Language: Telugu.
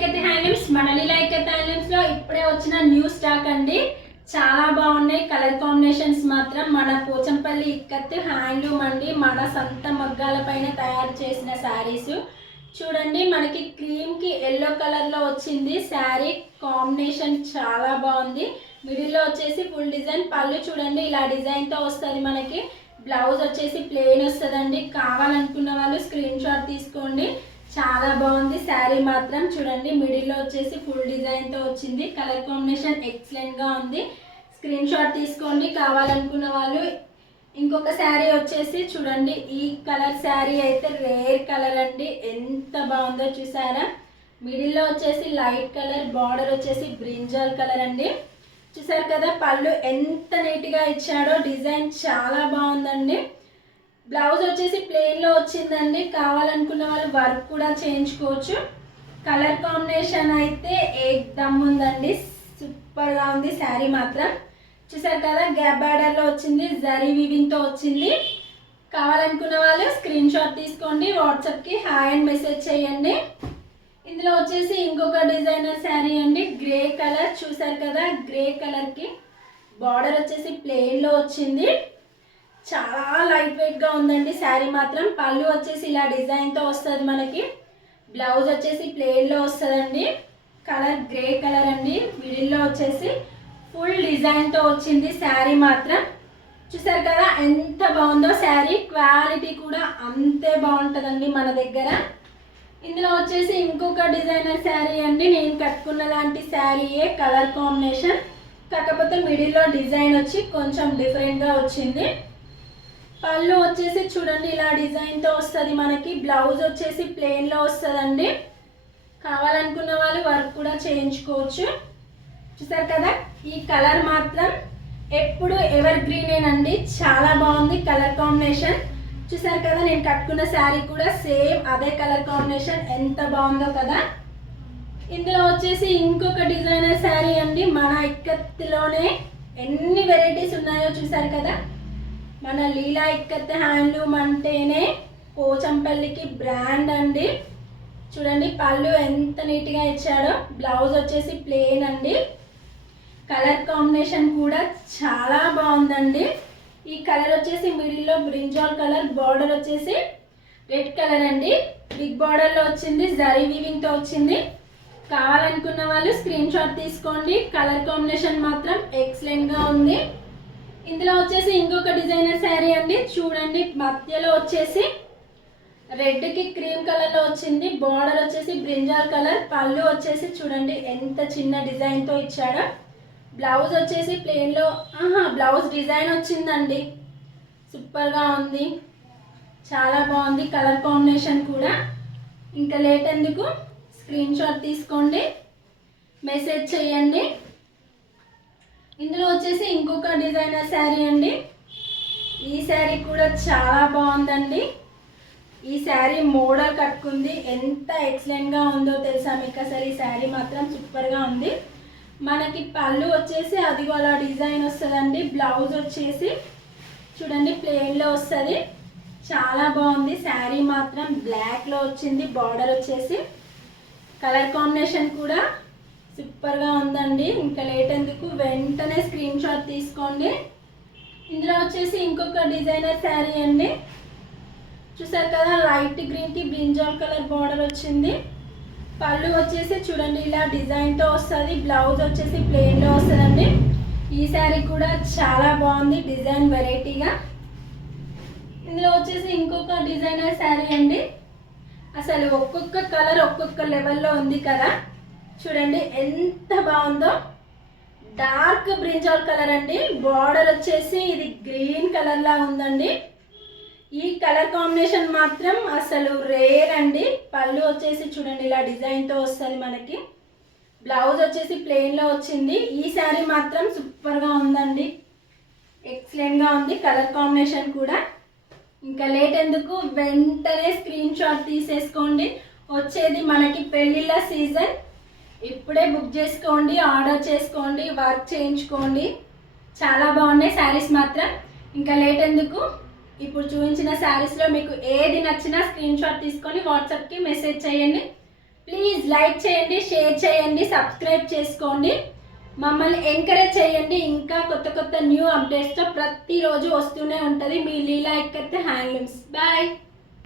ఇక్కత్ హ్యాండ్లూమ్స్ మన లీలా ఇక్కత్ హ్యాండ్లూమ్స్ లో ఇప్పుడే వచ్చిన న్యూ స్టాక్ అండి. చాలా బాగున్నాయి కలర్ కాంబినేషన్స్ మాత్రం. మన పోచంపల్లి ఇక్కత్ హ్యాండ్లూమ్ అండి, మన సొంత మగ్గాల పైన తయారు చేసిన శారీస్. చూడండి మనకి క్రీమ్ కి ఎల్లో కలర్ లో వచ్చింది శారీ కాంబినేషన్, చాలా బాగుంది. మిడిల్ లో వచ్చేసి ఫుల్ డిజైన్, పళ్ళు చూడండి ఇలా డిజైన్ తో వస్తుంది మనకి. బ్లౌజ్ వచ్చేసి ప్లెయిన్ వస్తుందండి. కావాలనుకున్న వాళ్ళు స్క్రీన్ షాట్ తీసుకోండి. చాలా బాగుంది శారీ మాత్రం. చూడండి మిడిల్లో వచ్చేసి ఫుల్ డిజైన్తో వచ్చింది. కలర్ కాంబినేషన్ ఎక్సలెంట్గా ఉంది. స్క్రీన్ షాట్ తీసుకోండి కావాలనుకున్న వాళ్ళు. ఇంకొక శారీ వచ్చేసి చూడండి, ఈ కలర్ శారీ అయితే రేర్ కలర్ అండి, ఎంత బాగుందో చూసారా. మిడిల్లో వచ్చేసి లైట్ కలర్, బార్డర్ వచ్చేసి బ్రింజాల్ కలర్ అండి. చూసారు కదా పళ్ళు ఎంత నీట్గా ఇచ్చాడో, డిజైన్ చాలా బాగుందండి. బ్లౌజ్ వచ్చేసి ప్లెయిన్లో వచ్చిందండి. కావాలనుకున్న వాళ్ళు వర్క్ కూడా చేయించుకోవచ్చు. కలర్ కాంబినేషన్ అయితే ఏకదమ్ ఉందండి, సూపర్గా ఉంది శారీ మాత్రం. చూసారు కదా గ్యాప్ బార్డర్లో వచ్చింది, జరీ వీవింగ్తో వచ్చింది. కావాలనుకున్న వాళ్ళు స్క్రీన్ షాట్ తీసుకోండి, వాట్సాప్కి హాయ్ అని మెసేజ్ చేయండి. ఇందులో వచ్చేసి ఇంకొక డిజైనర్ శారీ అండి, గ్రే కలర్. చూసారు కదా గ్రే కలర్కి బార్డర్ వచ్చేసి ప్లెయిన్లో వచ్చింది. చాలా లైట్ వెయిట్గా ఉందండి శారీ మాత్రం. పళ్ళు వచ్చేసి ఇలా డిజైన్తో వస్తుంది మనకి. బ్లౌజ్ వచ్చేసి ప్లెయిన్లో వస్తుందండి. కలర్ గ్రే కలర్ అండి. మిడిల్లో వచ్చేసి ఫుల్ డిజైన్తో వచ్చింది శారీ మాత్రం. చూసారు కదా ఎంత బాగుందో శారీ. క్వాలిటీ కూడా అంతే బాగుంటుందండి మన దగ్గర. ఇందులో వచ్చేసి ఇంకొక డిజైనర్ శారీ అండి, నేను కట్టుకున్న లాంటి శారీయే, కలర్ కాంబినేషన్. కాకపోతే మిడిల్లో డిజైన్ వచ్చి కొంచెం డిఫరెంట్గా వచ్చింది. పళ్ళు వచ్చేసి చూడండి ఇలా డిజైన్తో వస్తుంది మనకి. బ్లౌజ్ వచ్చేసి ప్లెయిన్లో వస్తుందండి. కావాలనుకున్న వాళ్ళు వర్క్ కూడా చేయించుకోవచ్చు. చూసారు కదా ఈ కలర్ మాత్రం ఎప్పుడు ఎవర్ గ్రీనేనండి, చాలా బాగుంది కలర్ కాంబినేషన్. చూసారు కదా నేను కట్టుకున్న శారీ కూడా సేమ్ అదే కలర్ కాంబినేషన్, ఎంత బాగుందో కదా. ఇందులో వచ్చేసి ఇంకొక డిజైనర్ శారీ అండి, మన ఇక్కత్లోనే ఎన్ని వెరైటీస్ ఉన్నాయో చూసారు కదా. మన లీలా ఇక్కత్ హ్యాండ్లూమ్ అంటేనే పోచంపల్లికి బ్రాండ్ అండి. చూడండి పళ్ళు ఎంత నీట్గా ఇచ్చాడో. బ్లౌజ్ వచ్చేసి ప్లెయిన్ అండి. కలర్ కాంబినేషన్ కూడా చాలా బాగుందండి. ఈ కలర్ వచ్చేసి మిడిల్లో బ్రింజాల్ కలర్, బార్డర్ వచ్చేసి రెడ్ కలర్ అండి. బిగ్ బార్డర్లో వచ్చింది, జరీ వీవింగ్తో వచ్చింది. కావాలనుకున్న వాళ్ళు స్క్రీన్ షాట్ తీసుకోండి. కలర్ కాంబినేషన్ మాత్రం ఎక్సలెంట్గా ఉంది. ఇందులో వచ్చేసి ఇంకొక డిజైనర్ శారీ అండి. చూడండి మధ్యలో వచ్చేసి రెడ్కి క్రీమ్ కలర్లో వచ్చింది. బార్డర్ వచ్చేసి బ్రింజాల్ కలర్. పళ్ళు వచ్చేసి చూడండి ఎంత చిన్న డిజైన్తో ఇచ్చాడో. బ్లౌజ్ వచ్చేసి ప్లెయిన్లో బ్లౌజ్ డిజైన్ వచ్చిందండి, సూపర్గా ఉంది, చాలా బాగుంది కలర్ కాంబినేషన్ కూడా. ఇంకా లేట్ ఎందుకు, స్క్రీన్ షాట్ తీసుకోండి, మెసేజ్ చేయండి. ఇందులో వచ్చేసి ఇంకొక డిజైనర్ శారీ అండి. ఈ శారీ కూడా చాలా బాగుందండి. ఈ శారీ మోడల్ కట్టుకుంది, ఎంత ఎక్సలెంట్గా ఉందో తెలుసా మీకు. అసలు ఈ శారీ మాత్రం సూపర్గా ఉంది. మనకి పళ్ళు వచ్చేసి అదిగో అలా డిజైన్ వస్తుందండి. బ్లౌజ్ వచ్చేసి చూడండి ప్లెయిన్లో వస్తుంది, చాలా బాగుంది శారీ మాత్రం. బ్లాక్లో వచ్చింది బార్డర్ వచ్చేసి. కలర్ కాంబినేషన్ కూడా సూపర్గా ఉందండి. ఇంకా లేట్ ఎందుకు, వెంటనే స్క్రీన్ షాట్ తీసుకోండి. ఇందులో వచ్చేసి ఇంకొక డిజైనర్ శారీ అండి. చూసారు కదా లైట్ గ్రీన్కి బ్రింజాల్ కలర్ బార్డర్ వచ్చింది. పళ్ళు వచ్చేసి చూడండి ఇలా డిజైన్తో వస్తుంది. బ్లౌజ్ వచ్చేసి ప్లెయిన్లో వస్తుందండి. ఈ శారీ కూడా చాలా బాగుంది, డిజైన్ వెరైటీగా. ఇందులో వచ్చేసి ఇంకొక డిజైనర్ శారీ అండి. అసలు ఒక్కొక్క కలర్ ఒక్కొక్క లెవెల్లో ఉంది కదా. చూడండి ఎంత బాగుందో. డార్క్ బ్రింజాల్ కలర్ అండి. బార్డర్ వచ్చేసి ఇది గ్రీన్ కలర్లా ఉందండి. ఈ కలర్ కాంబినేషన్ మాత్రం అసలు రేర్ అండి. పళ్ళు వచ్చేసి చూడండి ఇలా డిజైన్తో వస్తుంది మనకి. బ్లౌజ్ వచ్చేసి ప్లెయిన్లో వచ్చింది. ఈ శారీ మాత్రం సూపర్గా ఉందండి, ఎక్సలెంట్గా ఉంది కలర్ కాంబినేషన్ కూడా. ఇంకా లేట్ ఎందుకు, వెంటనే స్క్రీన్ షాట్ తీసేసుకోండి. వచ్చేది మనకి పెళ్ళిళ్ళ సీజన్, ఇప్పుడే బుక్ చేసుకోండి, ఆర్డర్ చేసుకోండి, వర్క్ చేయించుకోండి. చాలా బాగున్నాయి శారీస్ మాత్రం. ఇంకా లేట్ ఎందుకు, ఇప్పుడు చూపించిన శారీస్లో మీకు ఏది నచ్చినా స్క్రీన్ షాట్ తీసుకొని వాట్సాప్కి మెసేజ్ చేయండి. ప్లీజ్ లైక్ చేయండి, షేర్ చేయండి, సబ్స్క్రైబ్ చేసుకోండి. మమ్మల్ని ఎంకరేజ్ చేయండి. ఇంకా కొత్త కొత్త న్యూ అప్డేట్స్తో ప్రతిరోజు వస్తూనే ఉంటుంది మీ లీలా ఇక్కత్ హ్యాండ్లూమ్స్. బాయ్.